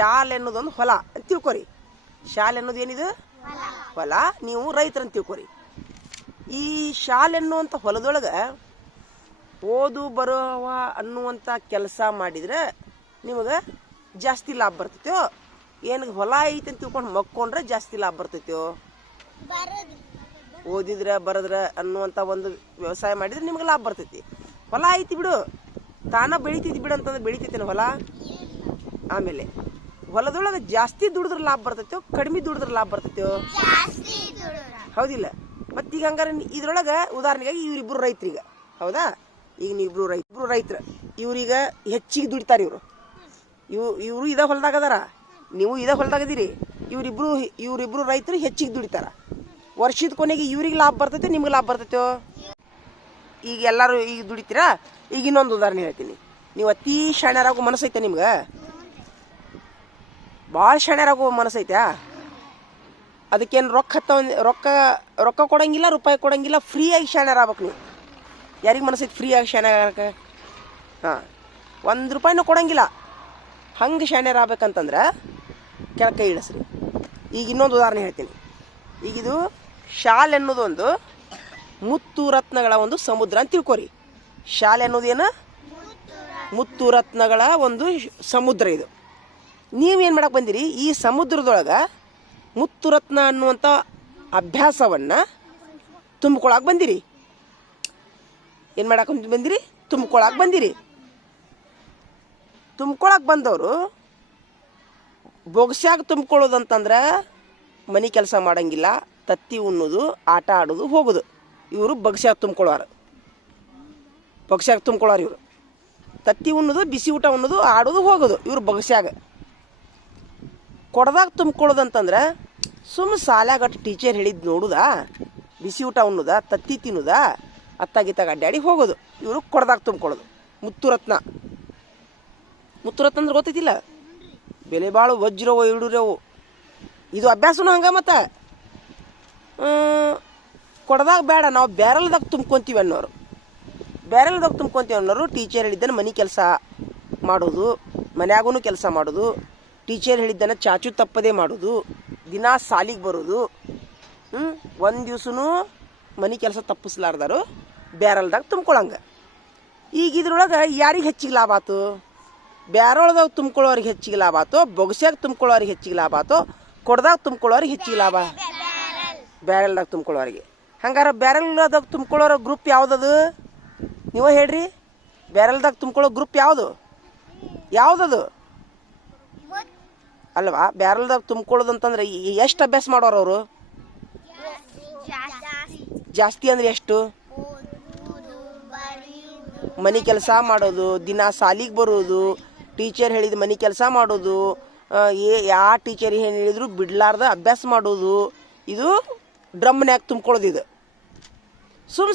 ಶಾಲೆ ಅನ್ನೋದೊಂದು ಹೊಲ ಅಂತ ತಿಳ್ಕೊರಿ. ಶಾಲೆ ಅನ್ನೋದು ಏನಿದು ಹೊಲ, ನೀವು ರೈತರಂತ ತಿಳ್ಕೊರಿ. ಈ ಶಾಲೆ ಅನ್ನುವಂಥ ಹೊಲದೊಳಗೆ ಓದು ಬರುವ ಅನ್ನುವಂಥ ಕೆಲಸ ಮಾಡಿದರೆ ನಿಮಗೆ ಜಾಸ್ತಿ ಲಾಭ ಬರ್ತೈತೋ, ಏನು ಹೊಲ ಐತೆ ಅಂತ ತಿಳ್ಕೊಂಡು ಮಕ್ಕೊಂಡ್ರೆ ಜಾಸ್ತಿ ಲಾಭ ಬರ್ತೈತೋ? ಓದಿದ್ರೆ ಬರದ್ರೆ ಅನ್ನುವಂಥ ಒಂದು ವ್ಯವಸಾಯ ಮಾಡಿದ್ರೆ ನಿಮ್ಗೆ ಲಾಭ ಬರ್ತೈತಿ. ಹೊಲ ಐತಿ ಬಿಡು, ತಾನ ಬೆಳಿತೈತಿ ಬಿಡು ಅಂತಂದ್ರೆ ಬೆಳಿತೈತೇನೆ ಹೊಲ? ಆಮೇಲೆ ಹೊಲದೊಳಗೆ ಜಾಸ್ತಿ ದುಡಿದ್ರೆ ಲಾಭ ಬರ್ತೈತೋ, ಕಡಿಮೆ ದುಡಿದ್ರೆ ಲಾಭ ಬರ್ತೈತೋ? ಹೌದಿಲ್ಲ? ಮತ್ತು ಈಗ ಹಂಗಾರೆ ಇದ್ರೊಳಗೆ ಉದಾಹರಣೆಗಾಗಿ ಇವರಿಬ್ಬರು ರೈತರೀಗ, ಹೌದಾ? ಈಗ ನೀವಿಬ್ರು ರೈತರು, ಇವ್ರೀಗ ಹೆಚ್ಚಿಗೆ ದುಡಿತಾರೆ. ಇವರು ಇದೇ ಹೊಲದಾಗ ಅದಾರ, ನೀವು ಇದೇ ಹೊಲದಾಗದಿರಿ. ಇವರಿಬ್ರು ರೈತರು ಹೆಚ್ಚಿಗೆ ದುಡಿತಾರ. ವರ್ಷದ ಕೊನೆಗೆ ಇವ್ರಿಗೆ ಲಾಭ ಬರ್ತೈತೆ, ನಿಮ್ಗೆ ಲಾಭ ಬರ್ತೈತೋ? ಈಗ ಎಲ್ಲರೂ ಈಗ ದುಡಿತೀರಾ. ಈಗ ಇನ್ನೊಂದು ಉದಾಹರಣೆ ಹೇಳ್ತೀನಿ. ನೀವು ಅತಿ ಶಾಣ್ಯರಾಗೋ ಮನಸ್ಸೈತೆ ನಿಮ್ಗೆ? ಭಾಳ ಶಾಣ್ಯರಾಗೋ ಮನಸ್ಸೈತೆ. ಅದಕ್ಕೇನು ರೊಕ್ಕ ಕೊಡಂಗಿಲ್ಲ, ರೂಪಾಯಿ ಕೊಡಂಗಿಲ್ಲ, ಫ್ರೀಯಾಗಿ ಶಾಣ್ಯರಾಗ್ಬೇಕು ನೀವು. ಯಾರಿಗೆ ಮನಸ್ಸೈತೆ ಫ್ರೀಯಾಗಿ ಶಾಣ್ಯರಾಗಕ್ಕೆ? ಹಾಂ, 1 ರೂಪಾಯಿನೂ ಕೊಡಂಗಿಲ್ಲ. ಹಂಗೆ ಶಾಣ್ಯರಾಗಬೇಕಂತಂದ್ರೆ ಕೆಳಗೆ ಕೈ ಇಳಿಸ್ರಿ. ಈಗ ಇನ್ನೊಂದು ಉದಾಹರಣೆ ಹೇಳ್ತೀನಿ. ಈಗಿದು ಶಾಲೆ ಅನ್ನೋದೊಂದು ಮುತ್ತು ರತ್ನಗಳ ಒಂದು ಸಮುದ್ರ ಅಂತ ತಿಳ್ಕೊರಿ. ಶಾಲೆ ಅನ್ನೋದೇನು? ಮುತ್ತು ರತ್ನಗಳ ಒಂದು ಸಮುದ್ರ. ಇದು ನೀವೇನು ಮಾಡಕ್ಕೆ ಬಂದಿರಿ? ಈ ಸಮುದ್ರದೊಳಗೆ ಮುತ್ತು ರತ್ನ ಅನ್ನುವಂಥ ಅಭ್ಯಾಸವನ್ನು ತುಂಬಿಕೊಳಕ್ಕೆ ಬಂದಿರಿ. ಏನು ಮಾಡಕ್ಕೆ ಬಂದಿರಿ? ತುಂಬಿಕೊಳಕ್ಕೆ ಬಂದಿರಿ. ತುಂಬ್ಕೊಳಕ್ಕೆ ಬಂದವರು ಬೊಗಸ್ಯಾಗ ತುಂಬ್ಕೊಳ್ಳೋದಂತಂದ್ರೆ ಮನೆ ಕೆಲಸ ಮಾಡೋಂಗಿಲ್ಲ, ತತ್ತಿ ಉಣ್ಣೋದು, ಆಟ ಆಡೋದು, ಹೋಗೋದು. ಇವರು ಬೊಗಸ್ಯಾಗ ತುಂಬ್ಕೊಳ್ಳೋರು. ಇವರು ತತ್ತಿ ಉಣ್ಣೋದು, ಬಿಸಿ ಊಟ ಉಣ್ಣೋದು, ಆಡೋದು, ಹೋಗೋದು. ಇವರು ಬೊಗಸ್ಯಾಗ. ಕೊಡದಾಗ ತುಂಬ್ಕೊಳ್ಳೋದಂತಂದ್ರೆ ಶಾಲ್ಯಾಗಟ್ಟು ಟೀಚರ್ ಹೇಳಿದ್ದು ನೋಡುದಾ, ಬಿಸಿ ಊಟ ಉಣ್ಣೋದಾ, ತತ್ತಿ ತಿನ್ನೋದಾ, ಅತ್ತಾಗಿತ್ತಾಗ ಅಡ್ಡಾಡಿ ಹೋಗೋದು. ಇವರು ಕೊಡದಾಗ ತುಂಬ್ಕೊಳ್ಳೋದು. ಮುತ್ತುರತ್ನ ಅಂದ್ರೆ ಗೊತ್ತೈತಿಲ್ಲ? ಬೆಲೆ ಬಾಳು ವಜ್ರವು ಇಡುರವು. ಇದು ಅಭ್ಯಾಸನೂ ಹಂಗೆ. ಮತ್ತು ಕೊಡದಾಗ ಬೇಡ, ನಾವು ಬ್ಯಾರಲ್ದಾಗ ತುಂಬ್ಕೊತೀವಿ ಅನ್ನೋರು ಟೀಚರ್ ಹೇಳಿದ್ದನ್ನು ಮನೆ ಕೆಲಸ ಮಾಡೋದು, ಮನ್ಯಾಗೂ ಕೆಲಸ ಮಾಡೋದು, ಟೀಚರ್ ಹೇಳಿದ್ದನ್ನು ಚಾಚು ತಪ್ಪದೇ ಮಾಡೋದು, ದಿನ ಸಾಲಿಗೆ ಬರೋದು, ಒಂದು ದಿವ್ಸನೂ ಮನೆ ಕೆಲಸ ತಪ್ಪಿಸ್ಲಾರ್ದಾರು ಬ್ಯಾರಲ್ದಾಗ ತುಂಬ್ಕೊಳಂಗೆ. ಈಗ ಇದ್ರೊಳಗೆ ಯಾರಿಗೆ ಹೆಚ್ಚಿಗೆ ಲಾಭ ಆಯ್ತು? ಬ್ಯಾರೊಳದಾಗ ತುಂಬ್ಕೊಳ್ಳೋರಿಗೆ ಹೆಚ್ಚಿಗೆ ಲಾಭ ಆಯ್ತು, ಬೊಗಸ್ಯಾಗ ತುಂಬ್ಕೊಳ್ಳೋರಿಗೆ ಹೆಚ್ಚಿಗೆ ಲಾಭ ಆಯ್ತು, ಕೊಡದಾಗ ತುಂಬ್ಕೊಳ್ಳೋರಿಗೆ ಹೆಚ್ಚಿಗೆ ಲಾಭ? ಬ್ಯಾರಲ್ದಾಗ ತುಂಬ್ಕೊಳ್ಳೋರಿಗೆ. ಹಂಗಾರೆ ಬ್ಯಾರಲ್ದಾಗ ತುಂಬ್ಕೊಳ್ಳೋರ ಗ್ರೂಪ್ ಯಾವುದದು? ನೀವೇ ಹೇಳ್ರಿ. ಬ್ಯಾರಲ್ದಾಗ ತುಂಬ್ಕೊಳ್ಳೋ ಗ್ರೂಪ್ ಯಾವುದದು? ಅಲ್ವಾ? ಬ್ಯಾರಲ್ದಾಗ ತುಂಬ್ಕೊಳ್ಳೋದಂತಂದ್ರೆ ಎಷ್ಟು ಅಭ್ಯಾಸ ಮಾಡೋರು ಅವರು? ಜಾಸ್ತಿ ಅಂದ್ರೆ ಎಷ್ಟು? ಮನೆ ಕೆಲಸ ಮಾಡೋದು, ದಿನ ಸಾಲಿಗೆ ಬರೋದು, ಟೀಚರ್ ಹೇಳಿದ ಮನೆ ಕೆಲಸ ಮಾಡೋದು, ಯಾವ ಟೀಚರ್ ಏನು ಹೇಳಿದ್ರು ಬಿಡ್ಲಾರ್ದ ಅಭ್ಯಾಸ ಮಾಡೋದು. ಇದು ಡ್ರಮ್ನ್ಯಾಗ ತುಂಬ್ಕೊಳ್ಳೋದು. ಇದು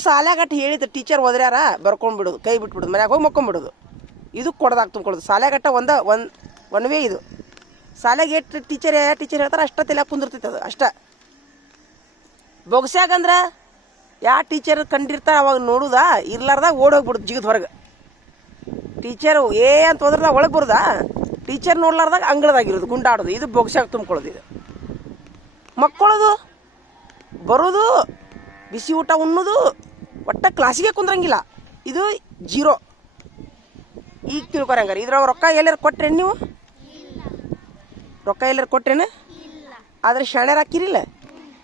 ಶಾಲ್ಯಾಗಟ್ಟು ಹೇಳಿದ ಟೀಚರ್ ಹೋದ್ರ್ಯಾರ ಬರ್ಕೊಂಡ್ಬಿಡೋದು, ಕೈ ಬಿಟ್ಬಿಡೋದು, ಮನ್ಯಾಗ ಹೋಗಿ ಮಕ್ಕೊಂಬಿಡೋದು. ಇದು ಕೊಡದಾಗ ತುಂಬ್ಕೊಳ್ಳೋದು. ಶಾಲ್ಯಾಗಟ್ಟ ಒನ್ ವೇ ಇದು. ಶಾಲೆಗೆ ಎಷ್ಟು ಟೀಚರ್ ಹೇಳ್ತಾರೆ ಅಷ್ಟ ತಲೆ ಕುಂದಿರ್ತೈತೆ ಅದು ಅಷ್ಟ. ಬೊಗಸ್ಯಾಗಂದ್ರೆ ಯಾವ ಟೀಚರ್ ಕಂಡಿರ್ತಾರೆ ಅವಾಗ ನೋಡುದಾ, ಇರ್ಲಾರ್ದಾಗ ಓಡೋಗ್ಬಿಡುದು ಜಿಗದ ಹೊರಗೆ. ಟೀಚರು ಅಂತ ಹೋದ್ರದಾಗ ಒಳಗೆ ಬರೋದಾ, ಟೀಚರ್ ನೋಡ್ಲಾರ್ದಾಗ ಅಂಗಳದಾಗಿರೋದು, ಗುಂಡಾಡೋದು. ಇದು ಬೊಗಸ್ಯಾಗ ತುಂಬ್ಕೊಳ್ಳೋದು. ಇದು ಮಕ್ಕೊಳ್ಳೋದು, ಬರೋದು, ಬಿಸಿ ಊಟ ಉಣ್ಣೋದು, ಒಟ್ಟ ಕ್ಲಾಸಿಗೆ ಕುಂದ್ರಂಗಿಲ್ಲ. ಇದು 0. ಈಗ ತಿಳ್ಕೊರಿ. ಹಂಗಾರೆ ಇದ್ರೊಳಗೆ ರೊಕ್ಕ ಎಲ್ಲಾರು ಕೊಟ್ರೇನು? ನೀವು ರೊಕ್ಕ ಎಲ್ಲಾರು ಕೊಟ್ರೇನು? ಆದರೆ ಶಾಣ್ಯರು ಹಾಕಿರಿಲ್ಲ.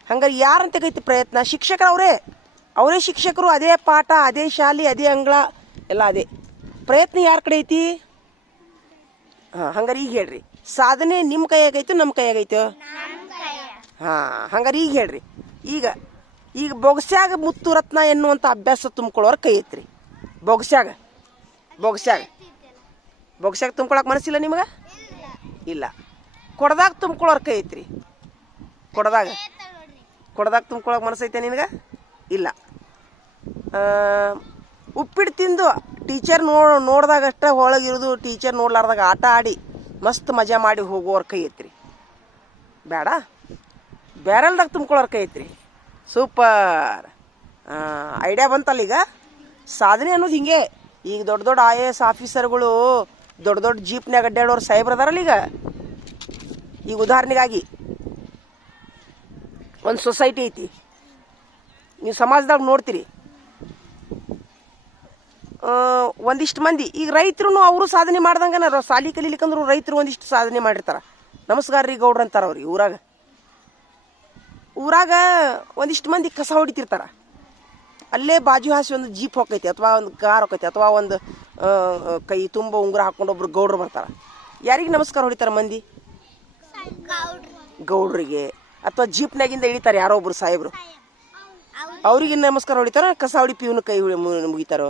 ಹಂಗಾರೆ ಯಾರಂತ ಕೈತಿ ಪ್ರಯತ್ನ? ಶಿಕ್ಷಕರು ಅವರೇ ಶಿಕ್ಷಕರು. ಅದೇ ಪಾಠ, ಅದೇ ಶಾಲೆ, ಅದೇ ಅಂಗಳ, ಎಲ್ಲ ಅದೇ. ಪ್ರಯತ್ನ ಯಾರ ಕಡೆ ಐತಿ? ಹಾಂ, ಹಂಗಾರೆ ಈಗ ಹೇಳ್ರಿ, ಸಾಧನೆ ನಿಮ್ಮ ಕೈಯಾಗೈತು ನಮ್ಮ ಕೈಯಾಗೈತು? ಹಾಂ, ಹಂಗಾರೆ ಈಗ ಹೇಳ್ರಿ. ಈಗ ಬೊಗಸ್ಯಾಗ ಮುತ್ತು ರತ್ನ ಎನ್ನುವಂಥ ಅಭ್ಯಾಸ ತುಂಬ್ಕೊಳ್ಳೋರು ಕೈ ಐತ್ರಿ. ಬೊಗಸ್ಯಾಗ ತುಂಬ್ಕೊಳಕ್ಕೆ ಮನಸ್ಸಿಲ್ಲ ನಿಮಗೆ? ಇಲ್ಲ. ಕೊಡದಾಗ ತುಂಬ್ಕೊಳ್ಳೋರು ಕೈ ಐತ್ರಿ. ಕೊಡದಾಗ ತುಂಬ್ಕೊಳಕ್ಕೆ ಮನಸ್ಸೈತೆ ನಿನಗೆ? ಇಲ್ಲ. ಉಪ್ಪಿಟ್ಟು ತಿಂದು ಟೀಚರ್ ನೋಡ್ದಾಗಷ್ಟ ಒಳಗಿರೋದು, ಟೀಚರ್ ನೋಡ್ಲಾರ್ದಾಗ ಆಟ ಆಡಿ ಮಸ್ತ್ ಮಜಾ ಮಾಡಿ ಹೋಗೋವ್ರ ಕೈ ಐತ್ರಿ. ಬೇಡ. ಬ್ಯಾರಲ್ದಾಗ ತುಂಬ್ಕೊಳ್ಳೋರ್ ಕೈ ಐತ್ರಿ. ಸೂಪರ್ ಐಡಿಯಾ ಬಂತಲ್ಲ. ಈಗ ಸಾಧನೆ ಅನ್ನೋದು ಹಿಂಗೆ. ಈಗ ದೊಡ್ಡ IAS ಆಫೀಸರ್ಗಳು, ದೊಡ್ಡ ಜೀಪ್ನ್ಯಾಗ ಅಡ್ಡಾಡೋರು ಸಾಹೇಬ್ರು ಅದಾರಲ್ಲ, ಈಗ ಈಗ ಉದಾಹರಣೆಗಾಗಿ ಒಂದು ಸೊಸೈಟಿ ಐತಿ, ನೀವು ಸಮಾಜದಾಗ ನೋಡ್ತೀರಿ, ಒಂದಿಷ್ಟು ಮಂದಿ ಈಗ ರೈತರು ಅವರು ಸಾಧನೆ ಮಾಡ್ದಂಗೆ ಸಾಲಿ ಕಲೀಲಿಕ್ಕಂದ್ರು ರೈತರು ಒಂದಿಷ್ಟು ಸಾಧನೆ ಮಾಡಿರ್ತಾರೆ. ನಮಸ್ಕಾರ ರೀ ಗೌಡ್ರು ಅಂತಾರೆ ಅವ್ರಿಗೆ. ಊರಾಗ ಒಂದಿಷ್ಟು ಮಂದಿ ಕಸ ಹೊಡಿತಿರ್ತಾರೆ. ಅಲ್ಲೇ ಬಾಜು ಹಾಸಿ ಒಂದು ಜೀಪ್ ಹೋಗೈತಿ ಅಥವಾ ಒಂದು ಕಾರ್ ಹೋಗೈತಿ ಅಥವಾ ಒಂದು ಕೈ ತುಂಬ ಉಂಗುರ ಹಾಕೊಂಡು ಒಬ್ರು ಗೌಡ್ರು ಬರ್ತಾರೆ. ಯಾರಿಗೆ ನಮಸ್ಕಾರ ಹೊಡಿತಾರೆ ಮಂದಿ? ಗೌಡ್ರಿಗೆ. ಅಥವಾ ಜೀಪ್ನಾಗಿಂದ ಇಳಿತಾರೆ ಯಾರೋ ಒಬ್ರು ಸಾಹೇಬ್ರು, ಅವ್ರಿಗೆ ನಮಸ್ಕಾರ ಹೊಡಿತಾರ. ಕಸ ಹೊಡಿ ಪಿವ್ನ ಕೈ ಮುಗಿತಾರೋ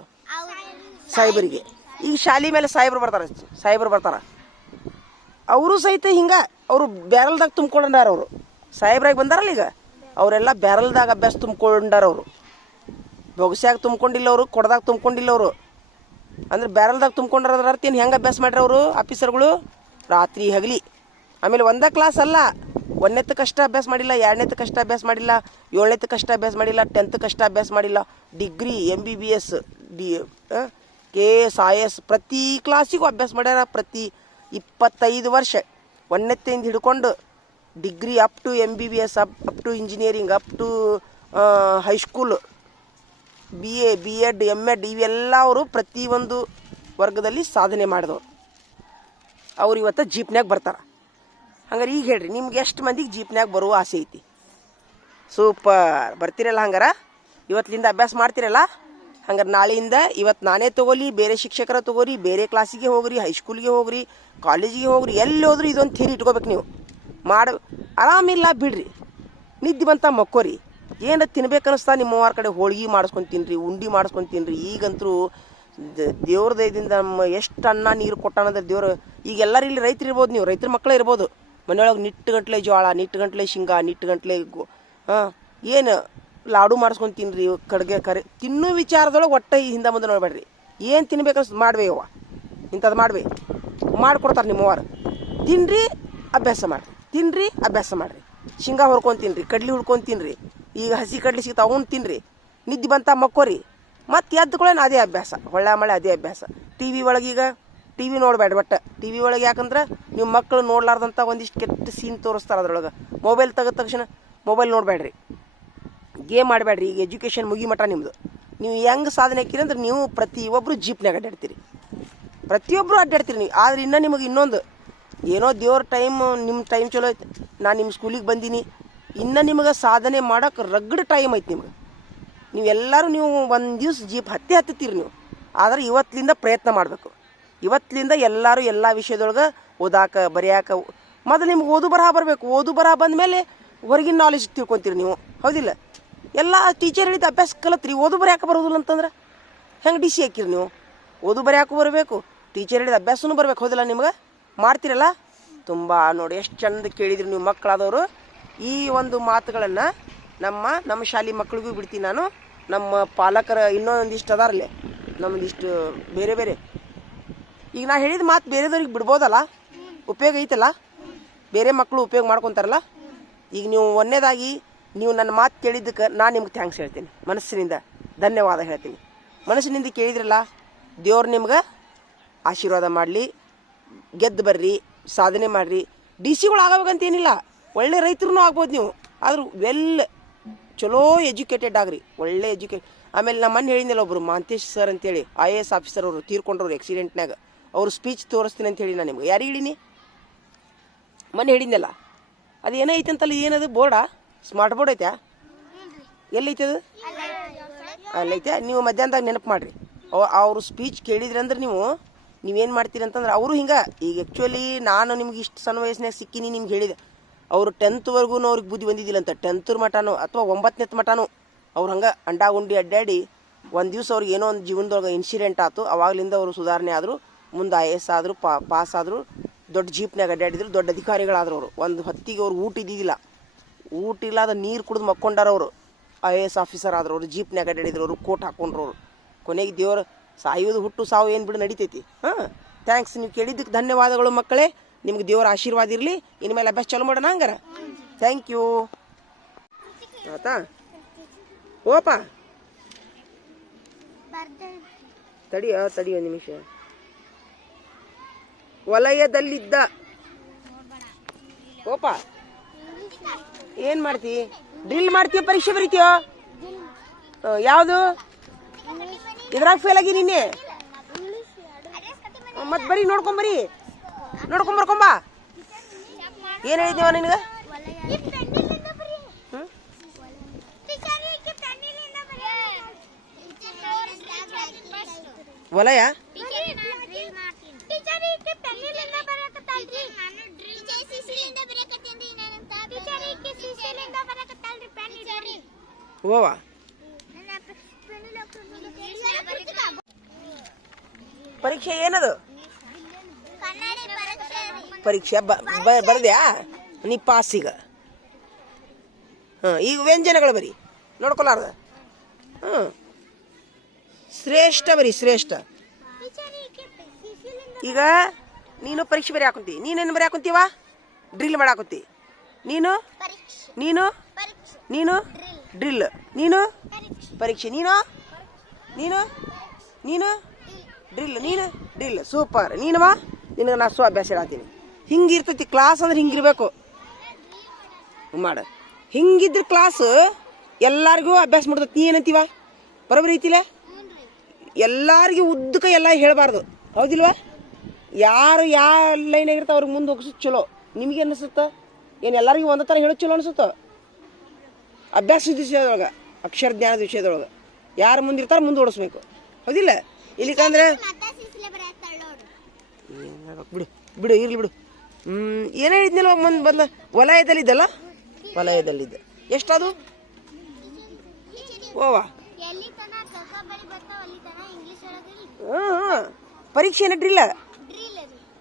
ಸಾಹೇಬರಿಗೆ. ಈಗ ಶಾಲಿ ಮೇಲೆ ಸಾಹೇಬ್ರು ಬರ್ತಾರ, ಅವರು ಸಹಿತ ಹಿಂಗೆ ಅವರು ಬ್ಯಾರಲ್ದಾಗ ತುಂಬ್ಕೊಂಡಾರ. ಅವರು ಸಾಹೇಬ್ರಾಗಿ ಬಂದಾರಲ್ಲ ಈಗ, ಅವರೆಲ್ಲ ಬ್ಯಾರಲ್ದಾಗ ಅಭ್ಯಾಸ ತುಂಬ್ಕೊಂಡಾರ. ಅವರು ಬೊಗಸ್ಯಾಗ ತುಂಬ್ಕೊಂಡಿಲ್ಲ, ಅವರು ಕೊಡದಾಗ ತುಂಬ್ಕೊಂಡಿಲ್ಲ. ಅವರು ಅಂದ್ರೆ ಬ್ಯಾರಲ್ದಾಗ ತುಂಬ್ಕೊಂಡ್ರ ಅರ್ಥ ಏನು? ಹೆಂಗೆ ಅಭ್ಯಾಸ ಮಾಡ್ರಿ ಅವರು ಆಫೀಸರ್ಗಳು? ರಾತ್ರಿ ಹಗಲಿ. ಆಮೇಲೆ ಒಂದೇ ಕ್ಲಾಸ್ ಅಲ್ಲ, 1ನೇತಕ್ಕಷ್ಟ ಅಭ್ಯಾಸ ಮಾಡಿಲ್ಲ, 2ನೇತಕ್ಕಷ್ಟ ಅಭ್ಯಾಸ ಮಾಡಿಲ್ಲ, 7ನೇತಕ್ಕಷ್ಟ ಅಭ್ಯಾಸ ಮಾಡಿಲ್ಲ, 10th ಅಭ್ಯಾಸ ಮಾಡಿಲ್ಲ. ಡಿಗ್ರಿ, MBBS, KS, IS ಪ್ರತಿ ಕ್ಲಾಸಿಗೂ ಅಭ್ಯಾಸ ಮಾಡ್ಯಾರ. ಪ್ರತಿ 25 ವರ್ಷ 1ನೇತಿಂದ ಹಿಡ್ಕೊಂಡು degree up to MBBS, up to engineering, up to high school, BA, B.Ed, M.Ed ಇವೆಲ್ಲ ಅವರು ಪ್ರತಿಯೊಂದು ವರ್ಗದಲ್ಲಿ ಸಾಧನೆ ಮಾಡಿದವರು. ಅವ್ರು ಇವತ್ತು ಜೀಪ್ನ್ಯಾಗ ಬರ್ತಾರೆ. ಹಂಗಾರೆ ಈಗ ಹೇಳ್ರಿ, ನಿಮ್ಗೆ ಎಷ್ಟು ಮಂದಿಗೆ ಜೀಪ್ನ್ಯಾಗ ಬರುವ ಆಸೆ ಐತಿ? ಸೂಪರ್, ಬರ್ತೀರಲ್ಲ. ಹಂಗಾರ ಇವತ್ತಿಂದ ಅಭ್ಯಾಸ ಮಾಡ್ತಿರಲ್ಲ. ಹಂಗಾರೆ ನಾಳೆಯಿಂದ ಇವತ್ತು ನಾನೇ ತೊಗೊಲಿ, ಬೇರೆ ಶಿಕ್ಷಕರ ತೊಗೋರಿ, ಬೇರೆ ಕ್ಲಾಸಿಗೆ ಹೋಗ್ರಿ, ಹೈಸ್ಕೂಲಿಗೆ ಹೋಗ್ರಿ, ಕಾಲೇಜಿಗೆ ಹೋಗ್ರಿ, ಎಲ್ಲಿ ಹೋದ್ರೂ ಇದೊಂದು ಥಿಯರಿ ಇಟ್ಕೋಬೇಕು ನೀವು. ಆರಾಮಿಲ್ಲ ಬಿಡ್ರಿ, ನಿದ್ದೆ ಬಂತ ಮಕ್ಕೋರಿ. ಏನು ತಿನ್ಬೇಕನ್ನಿಸ್ತಾ ನಿಮ್ಮವ್ರ ಕಡೆ ಹೋಳ್ಗೆ ಮಾಡಿಸ್ಕೊಂಡು ತಿನ್ರಿ, ಉಂಡಿ ಮಾಡಿಸ್ಕೊಂಡು ತಿನ್ರಿ. ಈಗಂತರೂ ದೇವ್ರ ದಯದಿಂದ ನಮ್ಮ ಎಷ್ಟು ಅನ್ನ ನೀರು ಕೊಟ್ಟಾನಂದ್ರೆ ದೇವ್ರು. ಈಗ ಎಲ್ಲರೂ ಇಲ್ಲಿ ರೈತರು ಇರ್ಬೋದು, ನೀವು ರೈತರ ಮಕ್ಕಳೇ ಇರ್ಬೋದು. ಮನೆಯೊಳಗೆ ನಿಟ್ಟುಗಂಟ್ಲೆ ಜೋಳ, ನಿಟ್ಟುಗಂಟ್ಲೆ ಶೇಂಗಾ, ನಿಟ್ಟುಗಂಟ್ಲೆ ಏನು ಲಾಡು ಮಾಡಿಸ್ಕೊಂಡು ತಿನ್ರಿ. ಕಡೆಗೆ ಕರೆ ತಿನ್ನೋ ವಿಚಾರದೊಳಗೆ ಒಟ್ಟೆ ಹಿಂದೆ ಮುಂದೆ ನೋಡ್ಬೇಡ್ರಿ. ಏನು ತಿನ್ಬೇಕನ್ಸ್ ಮಾಡ್ಬೇಯವ್ವ, ಇಂಥದ್ದು ಮಾಡಿಕೊಡ್ತಾರೆ ನಿಮ್ಮವ್ರು. ತಿನ್ನಿರಿ, ಅಭ್ಯಾಸ ಮಾಡಿರಿ, ತಿನ್ನಿರಿ, ಅಭ್ಯಾಸ ಮಾಡಿರಿ. ಶೇಂಗಾ ಹುರ್ಕೊಂಡು ತಿನ್ನಿರಿ, ಕಡ್ಲಿ ಹುಡ್ಕೊಂಡು ತಿನ್ನಿರಿ. ಈಗ ಹಸಿ ಕಡ್ಲಿ ಸಿಗ್ತಾವೆ, ಅವನು ತಿನ್ನಿರಿ. ನಿದ್ದೆ ಬಂತ ಮಕ್ಕೋರಿ, ಮತ್ತು ಎದ್ದುಕೊಳ್ಳೇನು ಅದೇ ಅಭ್ಯಾಸ, ಹೊಳ್ಳೆ ಮಳೆ ಅದೇ ಅಭ್ಯಾಸ. TV ಒಳಗೆ ಈಗ TV ನೋಡಬೇಡ್ರಿ. ಒಟ್ಟು TV ಒಳಗೆ ಯಾಕಂದ್ರೆ ನೀವು ಮಕ್ಕಳು ನೋಡ್ಲಾರ್ದಂಥ ಒಂದಿಷ್ಟು ಕೆಟ್ಟ ಸೀನ್ ತೋರಿಸ್ತಾರೆ ಅದ್ರೊಳಗೆ. ಮೊಬೈಲ್ ತೆಗೆದ ತಕ್ಷಣ ಮೊಬೈಲ್ ನೋಡಬೇಡ್ರಿ, ಗೇಮ್ ಮಾಡಬೇಡ್ರಿ. ಈಗ ಎಜುಕೇಷನ್ ಮುಗಿಮಟ್ಟ ನಿಮ್ಮದು. ನೀವು ಹೆಂಗೆ ಸಾಧನೆ ಹಾಕಿರಿ ಅಂದ್ರೆ ನೀವು ಪ್ರತಿಯೊಬ್ಬರು ಜೀಪ್ನಾಗ ಅಡ್ಡಾಡ್ತೀರಿ, ಪ್ರತಿಯೊಬ್ಬರು ಅಡ್ಡಾಡ್ತೀರಿ ನೀವು. ಆದರೆ ಇನ್ನೂ ನಿಮಗೆ ಇನ್ನೊಂದು ಏನೋ ದೇವ್ರ ನಿಮ್ಮ ಟೈಮ್ ಚಲೋ ಐತೆ, ನಾನು ನಿಮ್ಮ ಸ್ಕೂಲಿಗೆ ಬಂದೀನಿ, ಇನ್ನು ನಿಮಗೆ ಸಾಧನೆ ಮಾಡೋಕೆ ರಗಡ್ ಟೈಮ್ ಐತೆ ನಿಮಗೆ. ನೀವೆಲ್ಲರೂ ನೀವು ಒಂದು ದಿವ್ಸ ಜೀಪ್ ಹತ್ತೀರಿ ನೀವು. ಆದರೆ ಇವತ್ತಿನಿಂದ ಪ್ರಯತ್ನ ಮಾಡಬೇಕು. ಇವತ್ತಿನಿಂದ ಎಲ್ಲರೂ ಎಲ್ಲ ವಿಷಯದೊಳಗೆ ಓದಾಕ ಬರೆಯಾಕ ಮೊದಲು ನಿಮ್ಗೆ ಓದು ಬರಹ ಬರಬೇಕು. ಓದು ಬರಹ ಬಂದಮೇಲೆ ಹೊರಗಿನ ನಾಲೆಜ್ ತಿಳ್ಕೊತೀರಿ ನೀವು, ಹೌದಿಲ್ಲ? ಎಲ್ಲ ಟೀಚರ್ ಹೇಳಿದ ಅಭ್ಯಾಸ ಕಲತ್ರಿ, ಓದು ಬರೆಯಾಕ ಬರೋದಿಲ್ಲ ಅಂತಂದ್ರೆ ಹೆಂಗೆ DC ಹಾಕಿರಿ ನೀವು? ಓದು ಬರೆಯಾಕು ಬರಬೇಕು, ಟೀಚರ್ ಹೇಳಿದ ಅಭ್ಯಾಸನೂ ಬರಬೇಕು, ಹೌದಿಲ್ಲ? ನಿಮ್ಗೆ ಮಾಡ್ತಿರಲ್ಲ, ತುಂಬ ನೋಡಿ ಎಷ್ಟು ಚಂದ ಕೇಳಿದ್ರಿ ನೀವು ಮಕ್ಕಳಾದವರು. ಈ ಒಂದು ಮಾತುಗಳನ್ನು ನಮ್ಮ ಶಾಲೆ ಮಕ್ಕಳಿಗೂ ಬಿಡ್ತೀನಿ ನಾನು. ನಮ್ಮ ಪಾಲಕರ ಇನ್ನೊಂದಿಷ್ಟು ಅದಾರಲ್ಲೇ, ನಮ್ಮದಿಷ್ಟು ಬೇರೆ ಬೇರೆ. ಈಗ ನಾ ಹೇಳಿದ ಮಾತು ಬೇರೆದವ್ರಿಗೆ ಬಿಡ್ಬೋದಲ್ಲ, ಉಪಯೋಗ ಐತಲ್ಲ, ಬೇರೆ ಮಕ್ಕಳು ಉಪಯೋಗ ಮಾಡ್ಕೊತಾರಲ್ಲ. ಈಗ ನೀವು ಒಂದನೇದಾಗಿ ನೀವು ನನ್ನ ಮಾತು ಕೇಳಿದ್ದಕ್ಕೆ ನಾನು ನಿಮ್ಗೆ ಥ್ಯಾಂಕ್ಸ್ ಹೇಳ್ತೀನಿ, ಮನಸ್ಸಿನಿಂದ ಧನ್ಯವಾದ ಹೇಳ್ತೀನಿ. ಮನಸ್ಸಿನಿಂದ ಕೇಳಿದ್ರಲ್ಲ, ದೇವ್ರು ನಿಮ್ಗೆ ಆಶೀರ್ವಾದ ಮಾಡಲಿ. ಗೆದ್ದು ಬರ್ರಿ, ಸಾಧನೆ ಮಾಡಿರಿ. DC ಆಗಬೇಕಂತೇನಿಲ್ಲ, ಒಳ್ಳೆ ರೈತರೂ ಆಗ್ಬೋದು ನೀವು. ಆದರೂ ಚಲೋ ಎಜುಕೇಟೆಡ್ ಆಗ್ರಿ, ಒಳ್ಳೆ ಆಮೇಲೆ ನಮ್ಮ ಮನೆ ಹೇಳಿದ್ನಲ್ಲ, ಒಬ್ಬರು ಮಾಂತೇಶ್ ಸರ್ ಅಂತೇಳಿ IAS ಆಫೀಸರ್ ಅವರು ತೀರ್ಕೊಂಡ್ರವ್ರು ಆಕ್ಸಿಡೆಂಟ್ನಾಗ. ಅವರು ಸ್ಪೀಚ್ ತೋರಿಸ್ತೀನಿ ಅಂತ ಹೇಳಿ ನಾನು ನಿಮ್ಗೆ. ಯಾರಿಗೆ ಹೇಳಿನಿ? ಮನೆ ಹೇಳಿದ್ನಲ್ಲ, ಅದು ಏನೋ ಐತೆ ಅಂತಲ್ಲ, ಏನದು ಬೋರ್ಡಾ? ಸ್ಮಾರ್ಟ್ ಬೋರ್ಡ್ ಐತೆ? ಎಲ್ಲೈತೆ ಅದು? ಅಲ್ಲೈತೆ. ನೀವು ಮಧ್ಯಾಹ್ನದಾಗ ನೆನಪು ಮಾಡಿರಿ. ಅವರು ಸ್ಪೀಚ್ ಕೇಳಿದ್ರಿ ಅಂದ್ರೆ ನೀವೇನು ಮಾಡ್ತೀರಿ ಅಂತಂದ್ರೆ, ಅವರು ಹಿಂಗೆ. ಈಗ ಆ್ಯಕ್ಚುಲಿ ನಾನು ನಿಮ್ಗೆ ಇಷ್ಟು ಸಣ್ಣ ವಯಸ್ಸಿನಾಗ ಸಿಕ್ಕಿನಿ, ನಿಮ್ಗೆ ಹೇಳಿದೆ. ಅವರು 10th ಅವ್ರಿಗೆ ಬುದ್ಧಿ ಬಂದಿದ್ದಿಲ್ಲ ಅಂತ. 10th ಮಟನೂ ಅಥವಾ 9ನೇ ಮಟನೂ ಅವ್ರು ಹಂಗೆ ಅಂಡಾಗುಂಡಿ ಅಡ್ಡಾಡಿ ಒಂದು ದಿವ್ಸ ಅವ್ರಿಗೆ ಏನೋ ಒಂದು ಜೀವನದೊಳಗೆ ಇನ್ಸಿಡೆಂಟ್ ಆಯ್ತು. ಅವಾಗಲಿಂದ ಅವರು ಸುಧಾರಣೆ ಆದರು, ಮುಂದೆ IAS ಆದರು, ಪಾಸ್ ಆದರು, ದೊಡ್ಡ ಜೀಪ್ನಾಗ ಅಡ್ಡಾಡಿದ್ರು, ದೊಡ್ಡ ಅಧಿಕಾರಿಗಳಾದ್ರು. ಅವರು ಒಂದು ಹೊತ್ತಿಗೆ ಅವ್ರು ಊಟ ಇದ್ದಿದ್ದಿಲ್ಲ, ಊಟ ಇಲ್ಲದ ನೀರು ಕುಡಿದು ಮಕ್ಕೊಂಡಾರವರು. IAS ಆಫೀಸರ್ ಆದ್ರು, ಅವರು ಜೀಪ್ನಾಗ ಅಡ್ಡಾಡಿದ್ರು, ಅವರು ಕೋಟ್ ಹಾಕೊಂಡ್ರು. ಅವರು ಕೊನೆಗೆ ದೇವರು ಸಾಯೋದು ಹುಟ್ಟು ಸಾವು ಏನು ಬಿಡು ನಡಿತೈತಿ. ಥ್ಯಾಂಕ್ಸ್, ನೀವು ಕೇಳಿದ್ದಕ್ಕೆ ಧನ್ಯವಾದಗಳು ಮಕ್ಕಳೇ. ನಿಮ್ಗೆ ದೇವರ ಆಶೀರ್ವಾದ ಇರಲಿ. ಇನ್ಮೇಲೆ ಅಭ್ಯಾಸ ಚಾಲೂ ಮಾಡೋಣ ಹಂಗಾರ. Thank you. ಆಯ್ತಾ? ಓಪ ತಡಿ ಒಂದು ನಿಮಿಷ. ವಲಯದಲ್ಲಿದ್ದ ಕೋಪ ಏನು ಮಾಡ್ತಿ? ಡ್ರಿಲ್ ಮಾಡ್ತೀಯ, ಪರೀಕ್ಷೆ ಬರೀತೀಯೋ? ಯಾವುದು? ಇದ್ರಾಗ ಫೇಲ್ ಆಗಿ ನಿನ್ನೆ ಮತ್ತೆ ಬರೀ ನೋಡ್ಕೊಂಬರಿ, ನೋಡ್ಕೊಂಬರ್ಕೊಂಬ. ಏನು ಹೇಳಿದ್ದೀವ ನಿನಗೆ? ವಲಯ ಓವಾ ಪರೀಕ್ಷೆ ಏನದು? ಪರೀಕ್ಷೆ ಬರ್ದ್ಯಾ? ನೀ ಪಾಸ್ ಈಗ. ಈಗ ವ್ಯಂಜನಗಳು ಬರಿ, ನೋಡ್ಕೊಲಾರ್ದ. ಶ್ರೇಷ್ಠ ಬರಿ, ಶ್ರೇಷ್ಠ. ಈಗ ನೀನು ಪರೀಕ್ಷೆ ಬರೀ ಹಾಕೊಂತಿ. ನೀನೇನು ಬರೀ ಹಾಕೊಂತೀವ? ಡ್ರಿಲ್ ಮಾಡಿ ಹಾಕೊಂತಿ. ನೀನು ನೀನು ನೀನು ಡ್ರಿಲ್. ನೀನು ಪರೀಕ್ಷೆ. ನೀನು ನೀನು ನೀನು ಡ್ರಿಲ್. ನೀನು ಡ್ರಿಲ್. ಸೂಪರ್. ನೀನವ ನಿನಗೆ ನಾ ಅಭ್ಯಾಸ ಹೇಳ್ತೀನಿ. ಹಿಂಗಿರ್ತೈತಿ ಕ್ಲಾಸ್ ಅಂದ್ರೆ ಹಿಂಗಿರ್ಬೇಕು ಮಾಡ. ಹಿಂಗಿದ್ರ ಕ್ಲಾಸ್ ಎಲ್ಲಾರ್ಗೂ ಅಭ್ಯಾಸ ಮಾಡ್ತೈತಿ. ನೀ ಏನಂತೀವ? ಬರೋಬ್ಬರಿ ಐತಿಲ್ಲ? ಎಲ್ಲಾರ್ಗೂ ಉದ್ದಕ ಎಲ್ಲ ಹೇಳಬಾರ್ದು, ಹೌದಿಲ್ವಾ? ಯಾರು ಯಾವ ಲೈನಾಗಿರ್ತಾವ ಅವ್ರಿಗೆ ಮುಂದೆ ಹೋಗಿಸೋದು ಚಲೋ. ನಿಮಗೆ ಅನಿಸುತ್ತ? ಏನು ಎಲ್ಲರಿಗೂ ಒಂದೇ ಥರ ಹೇಳೋದು ಚಲೋ ಅನಿಸುತ್ತೋ? ಅಭ್ಯಾಸದ ವಿಷಯದೊಳಗೆ, ಅಕ್ಷರ ಜ್ಞಾನದ ವಿಷಯದೊಳಗೆ ಯಾರು ಮುಂದಿರ್ತಾರೆ ಮುಂದೆ ಓಡಿಸ್ಬೇಕು, ಹೌದಿಲ್ಲ? ಇಲ್ಲಿಕಂದ್ರೆ ಬಿಡು ಬಿಡು, ಇರ್ಲಿ ಬಿಡು. ಏನೇ ಹೇಳಿದ್ನಲ್ಲ ಮುಂದೆ ಬದಲ. ವಲಯದಲ್ಲಿದ್ದಲ್ಲ, ವಲಯದಲ್ಲಿದ್ದ. ಎಷ್ಟದು? ಓವಾ ಪರೀಕ್ಷೆ ಏನ? ಡ್ರಿಲ್.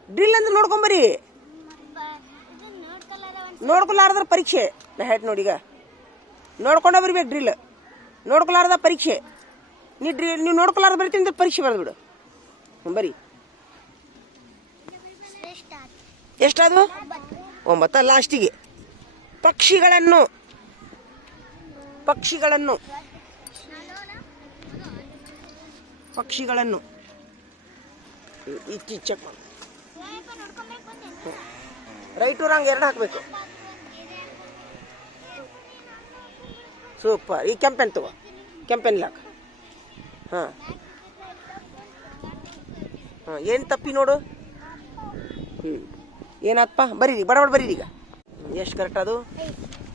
ಡ್ರಿಲ್ ಅಂದ್ರೆ ನೋಡ್ಕೊಂಬರಿ. ನೋಡ್ಕೊಲಾರ್ದ್ರ ಪರೀಕ್ಷೆ. ನಾ ಹೇಳ್ತ ನೋಡಿ, ಈಗ ನೋಡ್ಕೊಂಡ ಬರ್ಬೇಕು. ಡ್ರಿಲ್ ನೋಡ್ಕೊಲಾರ್ದ ಪರೀಕ್ಷೆ. ನೀವು ನೋಡ್ಕೊಲಾರ್ದ ಬರಿತೀನಿ ಅಂದ್ರೆ ಪರೀಕ್ಷೆ ಬರೆದ್ಬಿಡು. ಬರಿ. ಎಷ್ಟದು? 9. ಲಾಸ್ಟಿಗೆ ಪಕ್ಷಿಗಳನ್ನು ಪಕ್ಷಿಗಳನ್ನು ಪಕ್ಷಿಗಳನ್ನು ಇಚ್ಚಿ ಚೆಕ್ ಮಾಡಿ. ರೈಟು ರಾಂಗ್ 2 ಹಾಕಬೇಕು. ಸೂಪರ್. ಈ ಕೆಂಪೆನ್ ತಗೋ, ಕೆಂಪೆನ್ ಹಾಕ. ಹಾಂ ಹಾಂ, ಏನು ತಪ್ಪಿ ನೋಡು. ಏನಾತ್ಪ? ಬರೀರಿ, ಬಡಬಡ ಬರೀರಿ. ಈಗ ಎಷ್ಟು ಕರೆಕ್ಟ್ ಅದು?